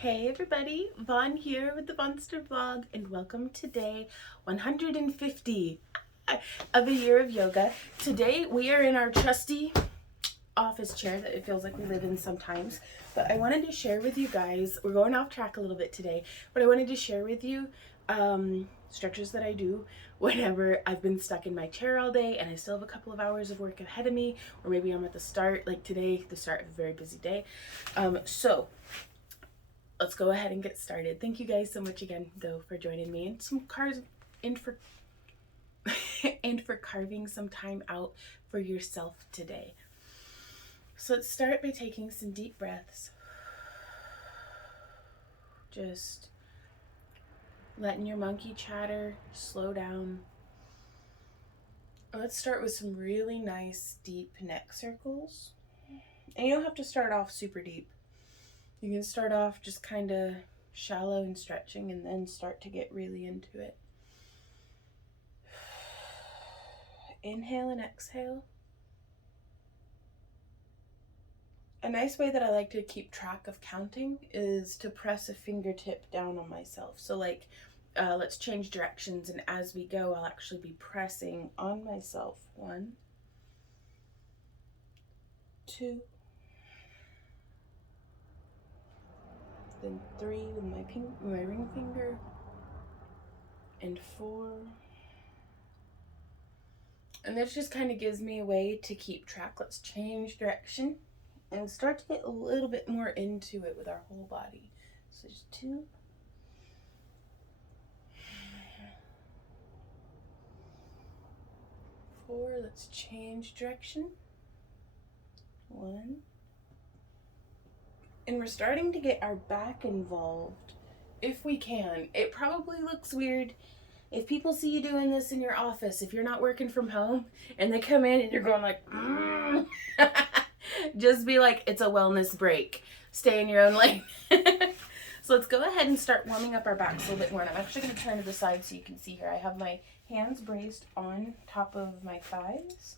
Hey everybody, Vaughn here with the Vonster vlog, and welcome to day 150 of a year of yoga. Today we are in our trusty office chair that it feels like we live in sometimes, but I wanted to share with you guys, we're going off track a little bit today, but I wanted to share with you stretches that I do whenever I've been stuck in my chair all day and I still have a couple of hours of work ahead of me, or maybe I'm at the start, like today, the start of a very busy day. So let's go ahead and get started. Thank you guys so much again, though, for joining me and some cars and for and for carving some time out for yourself today. So let's start by taking some deep breaths. Just letting your monkey chatter slow down. Let's start with some really nice deep neck circles. And you don't have to start off super deep. You can start off just kind of shallow and stretching and then start to get really into it. Inhale and exhale. A nice way that I like to keep track of counting is to press a fingertip down on myself. So like, let's change directions, and as we go, I'll actually be pressing on myself. 1, 2, then 3 with my ring finger, and 4. And this just kind of gives me a way to keep track. Let's change direction and start to get a little bit more into it with our whole body. So just 2, 4, let's change direction. 1. And we're starting to get our back involved if we can. It probably looks weird if people see you doing this in your office, if you're not working from home and they come in and you're going like, just be like, it's a wellness break. Stay in your own lane. So let's go ahead and start warming up our backs a little bit more. And I'm actually going to turn to the side so you can see here. I have my hands braced on top of my thighs.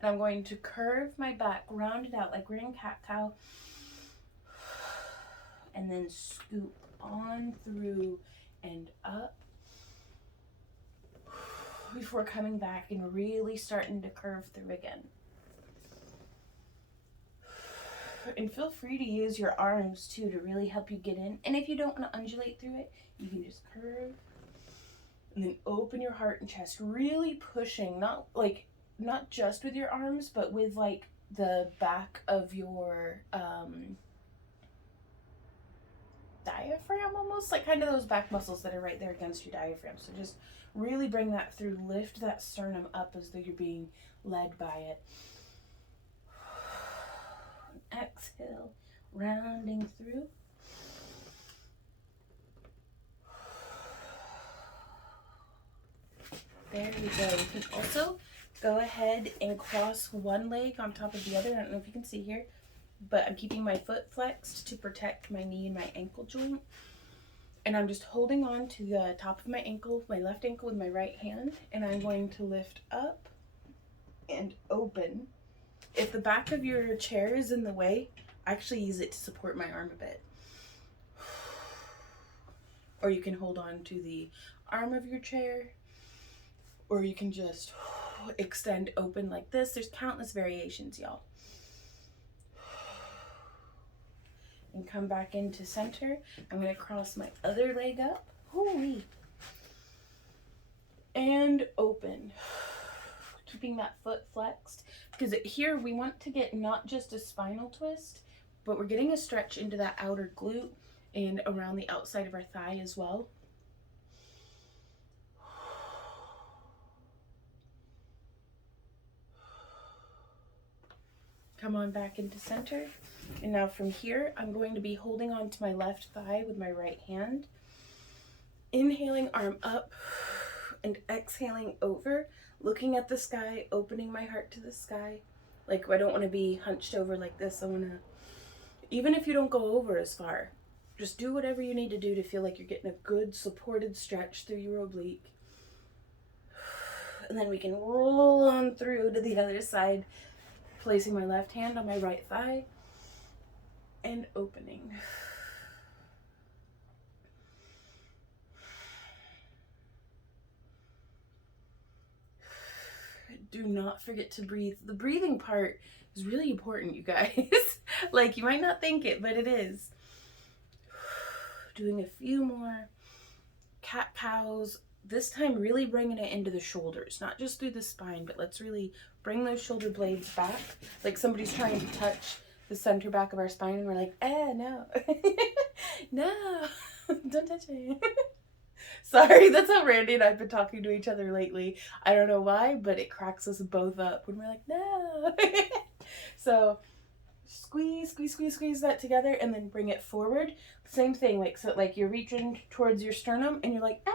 And I'm going to curve my back, round it out like we're in cat-cow. And then scoop on through and up before coming back and really starting to curve through again. And feel free to use your arms too to really help you get in. And if you don't want to undulate through it, you can just curve and then open your heart and chest, really pushing, not just with your arms, but with like the back of your diaphragm, almost like kind of those back muscles that are right there against your diaphragm. So just really bring that through, lift that sternum up as though you're being led by it. Exhale, rounding through. There we go. You can also go ahead and cross one leg on top of the other. I don't know if you can see here, but I'm keeping my foot flexed to protect my knee and my ankle joint. And I'm just holding on to the top of my ankle, my left ankle with my right hand, and I'm going to lift up and open. If the back of your chair is in the way, I actually use it to support my arm a bit. Or you can hold on to the arm of your chair, or you can just extend open like this. There's countless variations, y'all. And come back into center. I'm going to cross my other leg up. Holy. And open. Keeping that foot flexed. Because here we want to get not just a spinal twist, but we're getting a stretch into that outer glute and around the outside of our thigh as well. Come on back into center. And now from here, I'm going to be holding on to my left thigh with my right hand. Inhaling, arm up, and exhaling over, looking at the sky, opening my heart to the sky. Like, I don't want to be hunched over like this. I want to, even if you don't go over as far, just do whatever you need to do to feel like you're getting a good supported stretch through your oblique. And then we can roll on through to the other side, placing my left hand on my right thigh and opening. do not forget to breathe. The breathing part is really important, you guys. Like, you might not think it, but it is. Doing a few more cat-cows. This time really bringing it into the shoulders, not just through the spine, but let's really bring those shoulder blades back. Like somebody's trying to touch the center back of our spine and we're like, no. No, don't touch me. Sorry, that's how Randy and I have been talking to each other lately. I don't know why, but it cracks us both up when we're like, no. So squeeze, squeeze, squeeze, squeeze that together and then bring it forward. Same thing, like, so like you're reaching towards your sternum and you're like, no.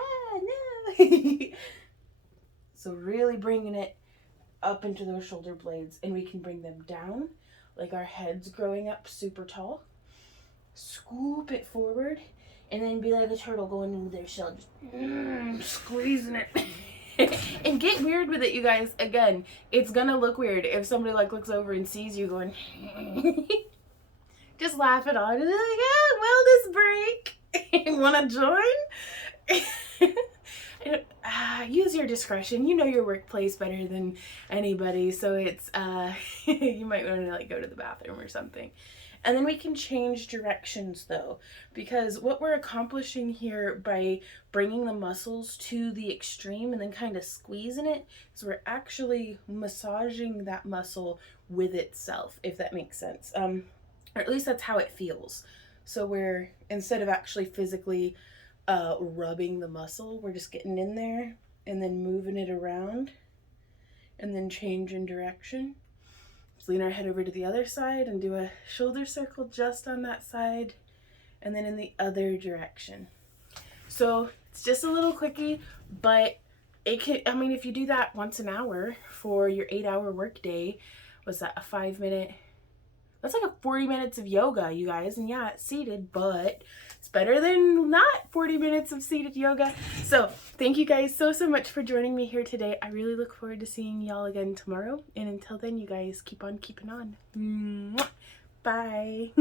So really bringing it up into those shoulder blades, and we can bring them down like our head's growing up super tall. Scoop it forward and then be like a turtle going into their shell, just squeezing it. And get weird with it, you guys. Again, it's gonna look weird if somebody like looks over and sees you going just laugh it off and be like, yeah, wellness break. Wanna join? Use your discretion. You know your workplace better than anybody, so it's you might want to like go to the bathroom or something. And then we can change directions though, because what we're accomplishing here by bringing the muscles to the extreme and then kind of squeezing it is we're actually massaging that muscle with itself, if that makes sense. Or at least that's how it feels. So we're, instead of actually physically rubbing the muscle, we're just getting in there and then moving it around and then changing direction. Let's lean our head over to the other side and do a shoulder circle just on that side and then in the other direction. So it's just a little quickie, but it can, I mean, if you do that once an hour for your 8-hour work day, was that a 5-minute? That's like a 40 minutes of yoga, you guys. And yeah, it's seated, but it's better than not 40 minutes of seated yoga. So thank you guys so much for joining me here today. I really look forward to seeing y'all again tomorrow. And until then, you guys keep on keeping on. Mwah. Bye.